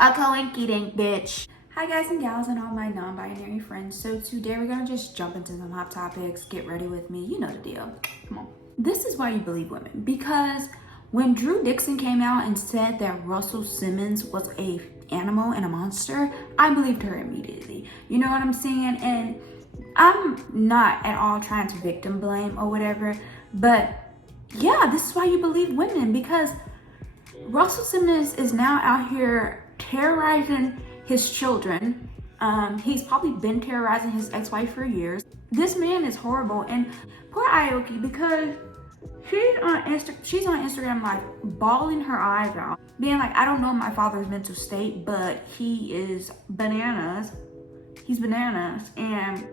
A coinky dink bitch. Hi guys and gals and all my non-binary friends. So today we're gonna just jump into some hot topics. Get ready with me. You know the deal. Come on. This is why you believe women. Because when Drew Dixon came out and said that Russell Simmons was a animal and a monster, I believed her immediately. You know what I'm saying? And I'm not at all trying to victim blame or whatever, but yeah, this is why you believe women, because Russell Simmons is now out here terrorizing his children. He's probably been terrorizing his ex-wife for years. This man is horrible, and poor Aoki, because she's on Instagram like bawling her eyes out, being like, I don't know my father's mental state, but he is bananas. He's bananas, and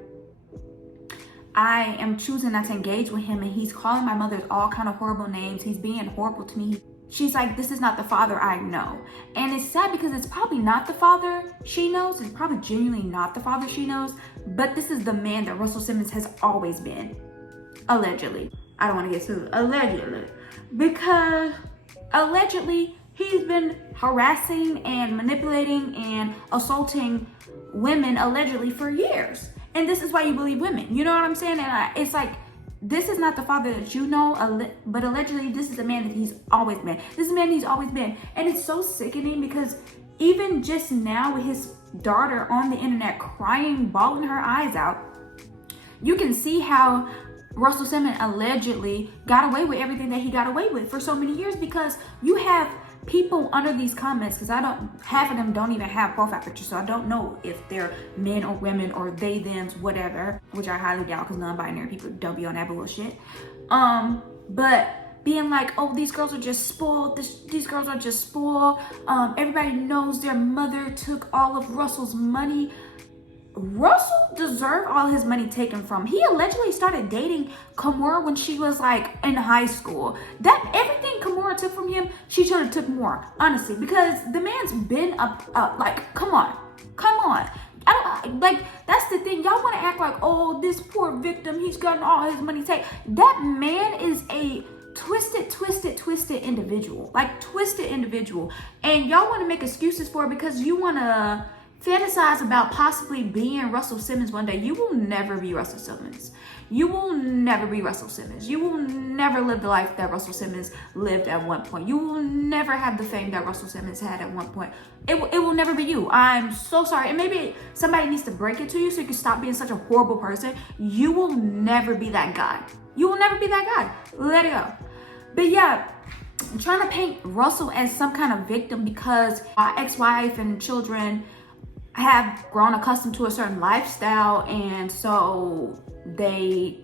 I am choosing not to engage with him, and he's calling my mother all kind of horrible names. He's being horrible to me. She's like, this is not the father I know. And it's sad because it's probably not the father she knows. It's probably genuinely not the father she knows. But this is the man that Russell Simmons has always been. Allegedly. I don't want to get sued. Allegedly. Because allegedly, he's been harassing and manipulating and assaulting women allegedly for years. And this is why you believe women. You know what I'm saying? And it's like, this is not the father that you know, but allegedly this is the man that he's always been. This is the man he's always been. And it's so sickening because even just now with his daughter on the internet crying, bawling her eyes out, you can see how Russell Simmons allegedly got away with everything that he got away with for so many years, because you have people under these comments, because half of them don't even have profile pictures, so I don't know if they're men or women or they, thems, whatever, which I highly doubt because non-binary people don't be on that bullshit. But being like, oh, these girls are just spoiled, these girls are just spoiled, everybody knows their mother took all of Russell's money. Russell deserved all his money taken from. He allegedly started dating Kimora when she was like in high school. That everything Kimora took from him, she should have took more, honestly, because the man's been up like, come on. I don't like, that's the thing. Y'all want to act like, oh, this poor victim, he's gotten all his money taken. That man is a twisted individual, like twisted individual, and y'all want to make excuses for it because you want to fantasize about possibly being Russell Simmons one day. You will never be Russell Simmons. You will never be Russell Simmons. You will never live the life that Russell Simmons lived at one point. You will never have the fame that Russell Simmons had at one point. It will never be you. I'm so sorry. And maybe somebody needs to break it to you so you can stop being such a horrible person. You will never be that guy. You will never be that guy. Let it go. But yeah, I'm trying to paint Russell as some kind of victim because my ex-wife and children have grown accustomed to a certain lifestyle, and so that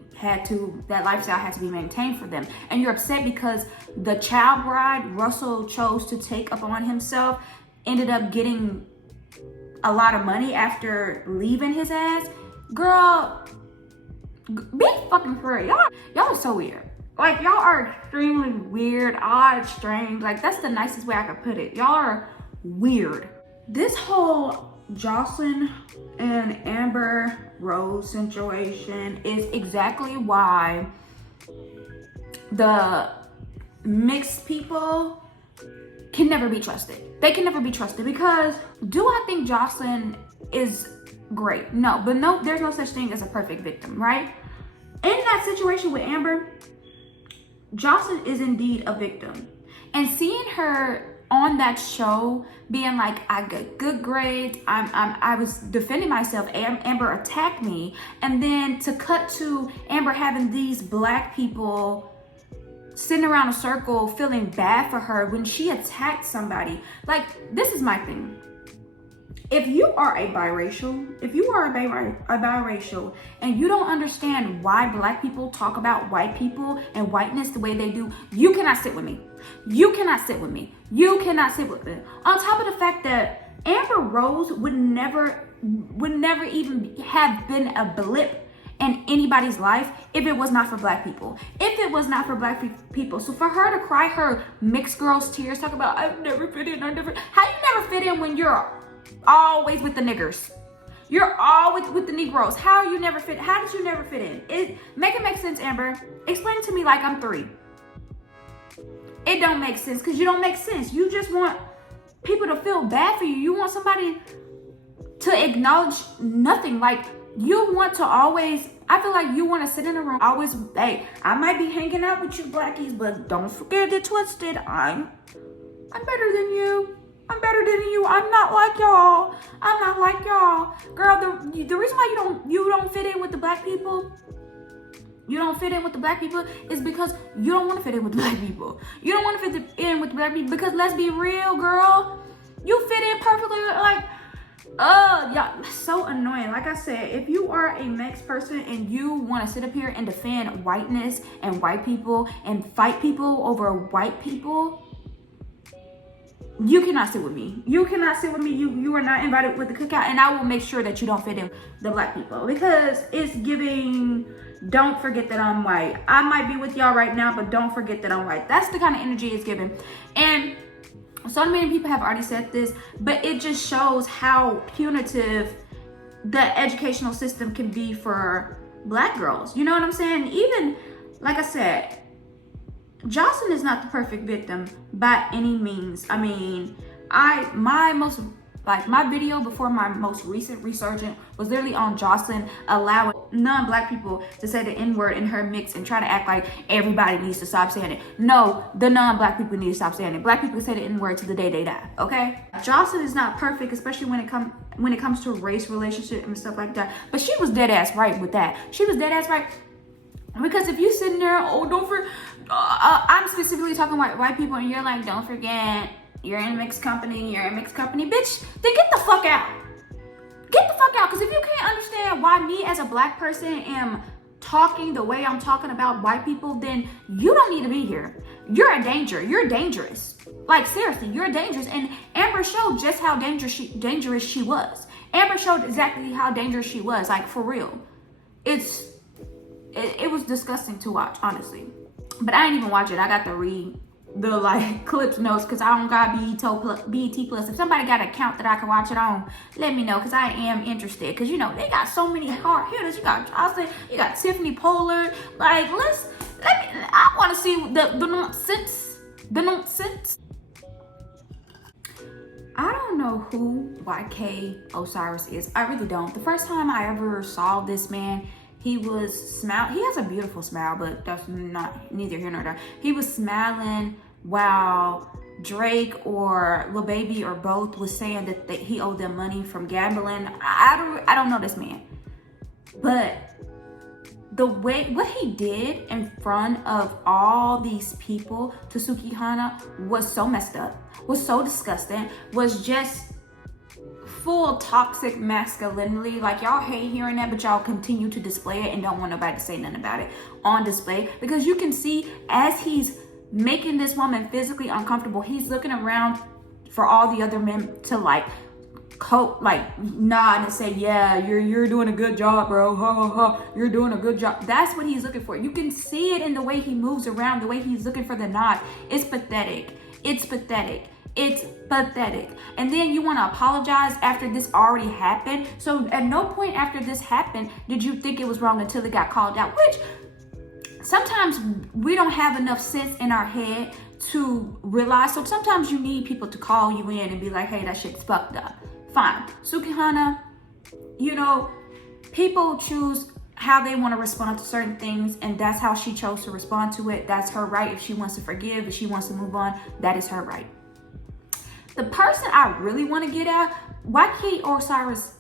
lifestyle had to be maintained for them. And you're upset because the child bride Russell chose to take upon himself ended up getting a lot of money after leaving his ass. Girl, be fucking for real. Y'all are so weird. Like, y'all are extremely weird, odd, strange. Like, that's the nicest way I could put it. Y'all are weird. This whole Joseline and Amber Rose situation is exactly why the mixed people can never be trusted. They can never be trusted, because do I think Joseline is great? No, but no, there's no such thing as a perfect victim, right? In that situation with Amber, Joseline is indeed a victim. And seeing her on that show being like, I got good grades, I was defending myself, Amber attacked me, and then to cut to Amber having these black people sitting around a circle feeling bad for her when she attacked somebody. Like, this is my thing. If you are a biracial, and you don't understand why black people talk about white people and whiteness the way they do, you cannot sit with me. You cannot sit with me. You cannot sit with me. On top of the fact that Amber Rose would never even have been a blip in anybody's life if it was not for black people. If it was not for black people. So for her to cry her mixed girls tears, talk about, I've never fit in, how you never fit in when you're always with the niggers? You're always with the Negroes. How did you never fit in? Make it make sense, Amber. Explain it to me like I'm 3. It don't make sense, because you don't make sense. You just want people to feel bad for you. You want somebody to acknowledge nothing. Like, you want to always, I feel like you want to sit in a room, always, hey, I might be hanging out with you blackies, but don't forget it twisted. I'm better than you. I'm better than you. I'm not like y'all. I'm not like y'all. Girl, the reason why you don't fit in with the black people, you don't fit in with the black people is because you don't want to fit in with the black people. You don't want to fit in with the black people because, let's be real, girl, you fit in perfectly. Like, y'all, so annoying. Like I said, if you are a mixed person and you want to sit up here and defend whiteness and white people and fight people over white people, you cannot sit with me. You cannot sit with me. You are not invited with the cookout, and I will make sure that you don't fit in the black people, because it's giving, don't forget that I'm white. I might be with y'all right now, but don't forget that I'm white. That's the kind of energy it's giving. And so many people have already said this, but it just shows how punitive the educational system can be for black girls. You know what I'm saying? Even, like I said, Joseline is not the perfect victim by any means. I mean, my video before my most recent resurgent was literally on Joseline allowing non-black people to say the N-word in her mix and try to act like everybody needs to stop saying it. No, the non-black people need to stop saying it. Black people say the N-word to the day they die, okay? Joseline is not perfect, especially when it comes to race relationship and stuff like that. But she was dead ass right with that. She was dead ass right. Because if you sitting there, I'm specifically talking about white people, and you're like, don't forget, you're in a mixed company, bitch, then get the fuck out. Get the fuck out, because if you can't understand why me as a black person am talking the way I'm talking about white people, then you don't need to be here. You're a danger. You're dangerous. Like, seriously, you're dangerous. And Amber showed just how dangerous she was. Amber showed exactly how dangerous she was, like, for real. It was disgusting to watch, honestly. But I didn't even watch it. I got to read the like clips notes because I don't got BET Plus. If somebody got an account that I can watch it on, let me know, because I am interested. Because, you know, they got so many hard hitters. You got Joseline, you got Tiffany Pollard. Like, I want to see the nonsense. The nonsense. I don't know who YK Osiris is. I really don't. The first time I ever saw this man, he was smiling. He has a beautiful smile, but that's neither here nor there. He was smiling while Drake or Lil Baby or both was saying that he owed them money from gambling. I don't know this man, but what he did in front of all these people to Sukihana was so messed up, was so disgusting, was just full toxic masculinity. Like, y'all hate hearing that, but y'all continue to display it and don't want nobody to say nothing about it on display, because you can see as he's making this woman physically uncomfortable, he's looking around for all the other men to like nod and say, yeah, you're doing a good job, bro, ha ha ha, you're doing a good job. That's what he's looking for. You can see it in the way he moves around, the way he's looking for the nod. It's pathetic. It's pathetic. It's pathetic. And then you want to apologize after this already happened. So at no point after this happened did you think it was wrong until it got called out, which sometimes we don't have enough sense in our head to realize. So sometimes you need people to call you in and be like, hey, that shit's fucked up. Fine. Sukihana, you know, people choose how they want to respond to certain things, and that's how she chose to respond to it. That's her right. If she wants to forgive, if she wants to move on, that is her right. The person I really want to get at, YK Osiris,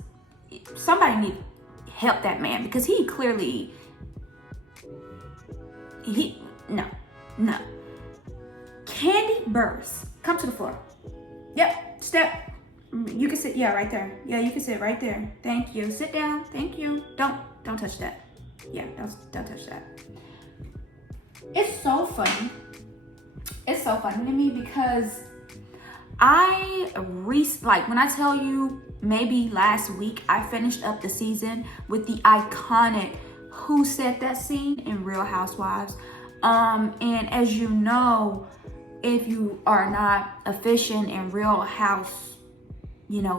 somebody need to help that man, because he clearly, no. Candy Burris, come to the floor. Yep, step. You can sit, yeah, right there. Yeah, you can sit right there. Thank you. Sit down. Thank you. Don't touch that. Yeah, don't touch that. It's so funny. It's so funny to me because when I tell you, maybe last week I finished up the season with the iconic Who Said That scene in Real Housewives. And as you know, if you are not efficient in Real House,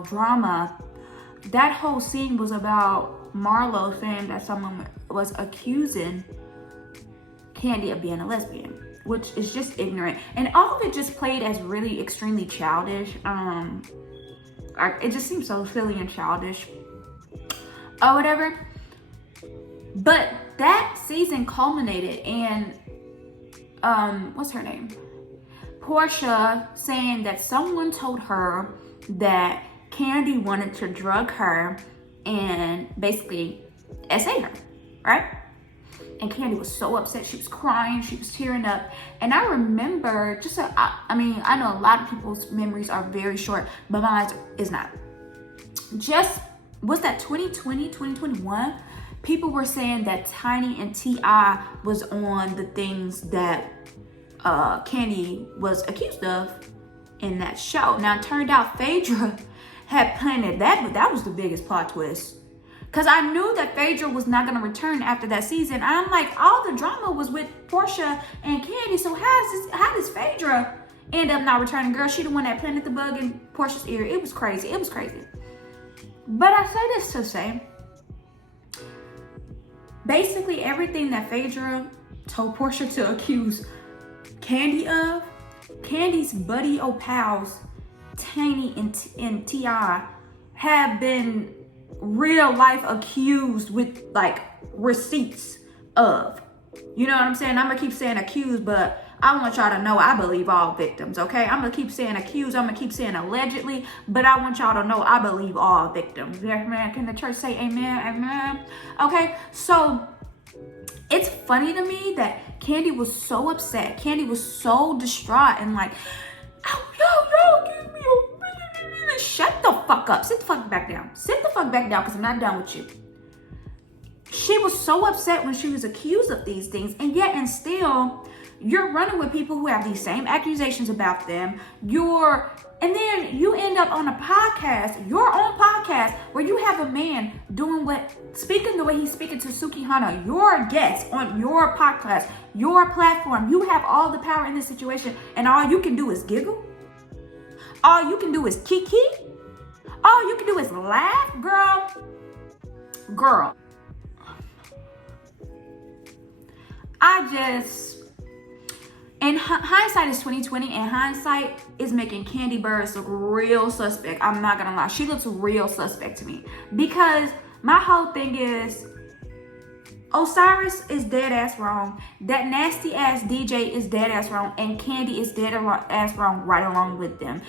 drama, that whole scene was about Marlo saying that someone was accusing Candy of being a lesbian, which is just ignorant. And all of it just played as really extremely childish. It just seems so silly and childish or whatever. But that season culminated in, what's her name? Portia saying that someone told her that Kandi wanted to drug her and basically SA her, right? And Kandi was so upset. She was crying. She was tearing up. And I remember I know a lot of people's memories are very short, but mine is not. Was that 2020, 2021? People were saying that Tiny and T.I. was on the things that Kandi was accused of in that show. Now, it turned out Phaedra had planted that, but that was the biggest plot twist. Because I knew that Phaedra was not going to return after that season. I'm like, all the drama was with Portia and Kandi, so how does Phaedra end up not returning? Girl, she the one that planted the bug in Portia's ear. It was crazy. It was crazy. But I say this to say, basically everything that Phaedra told Portia to accuse Kandi of, Candy's buddy pals, Tiny and T.I. have been real life accused with like receipts of. You know what I'm saying? I'm gonna keep saying accused, but I want y'all to know I believe all victims, okay? I'm gonna keep saying accused, I'm gonna keep saying allegedly, but I want y'all to know I believe all victims. Man, can the church say amen? Amen. Okay, so it's funny to me that Kandi was so upset. Kandi was so distraught and like, oh, yo, give me a shut the fuck up. Sit the fuck back down. Sit the fuck back down because I'm not done with you. She was so upset when she was accused of these things, and yet and still you're running with people who have these same accusations about them. And then you end up on a podcast, your own podcast, where you have a man speaking the way he's speaking to Sukihana, your guest on your podcast, your platform. You have all the power in this situation, and all you can do is giggle. All you can do is kiki. All you can do is laugh, girl. And hindsight is 2020, and hindsight is making Kandi Burruss look real suspect. I'm not gonna lie, she looks real suspect to me, because my whole thing is Osiris is dead ass wrong, that nasty ass DJ is dead ass wrong, and Kandi is dead ass wrong right along with them,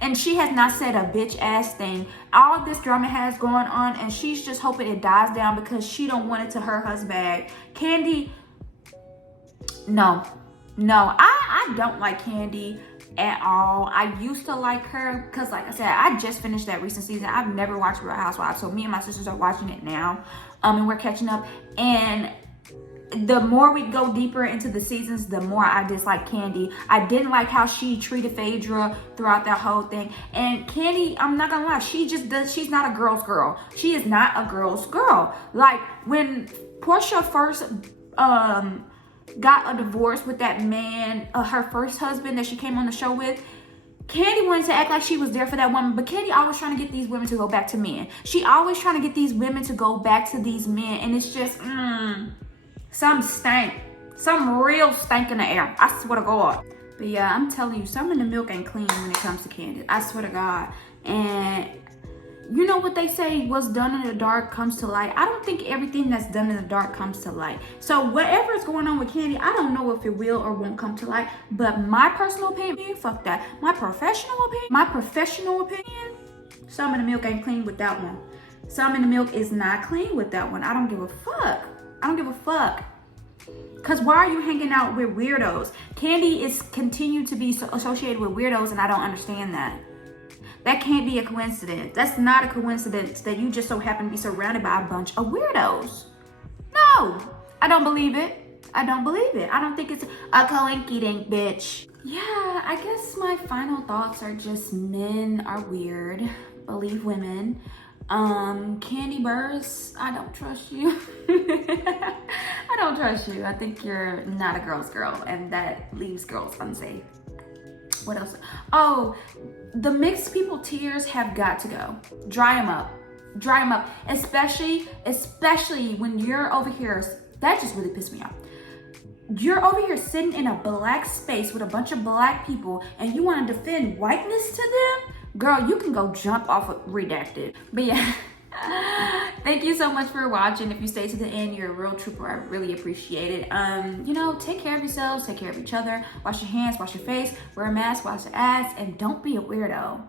and she has not said a bitch ass thing. All this drama has going on, and she's just hoping it dies down because she don't want it to hurt her bag. Kandi, no, I don't like Kandi at all. I used to like her because, like I said, I just finished that recent season. I've never watched Real Housewives, so me and my sisters are watching it now, and we're catching up. And the more we go deeper into the seasons, the more I dislike Kandi. I didn't like how she treated Phaedra throughout that whole thing. And Kandi, I'm not gonna lie, she's not a girl's girl. She is not a girl's girl. Like when Portia first got a divorce with that man, her first husband that she came on the show with, Kandi wanted to act like she was there for that woman, but Kandi always trying to get these women to go back to men. She always trying to get these women to go back to these men, and it's just, some real stank in the air. I swear to God. But yeah, I'm telling you, some in the milk ain't clean when it comes to Kandi. I swear to God. And you know what they say, what's done in the dark comes to light. I don't think everything that's done in the dark comes to light. So whatever is going on with Kandi, I don't know if it will or won't come to light. But my personal opinion, fuck that. My professional opinion, some in the milk ain't clean with that one. Some in the milk is not clean with that one. I don't give a fuck. Because why are you hanging out with weirdos? Kandi is continued to be associated with weirdos, and I don't understand that. That can't be a coincidence. That's not a coincidence that you just so happen to be surrounded by a bunch of weirdos. No, I don't believe it. I don't think it's a coinky-dink, bitch. Yeah, I guess my final thoughts are just men are weird. Believe women. Kandi Burruss, I don't trust you. I don't trust you. I think you're not a girl's girl, and that leaves girls unsafe. What else? Oh, the mixed people tears have got to go. Dry them up. Especially when you're over here. That just really pissed me off. You're over here sitting in a black space with a bunch of black people and you want to defend whiteness to them? Girl, you can go jump off of Redacted. But yeah, thank you so much for watching. If you stay to the end, you're a real trooper. I really appreciate it. You know, take care of yourselves, take care of each other, wash your hands, wash your face, wear a mask, wash your ass, and don't be a weirdo.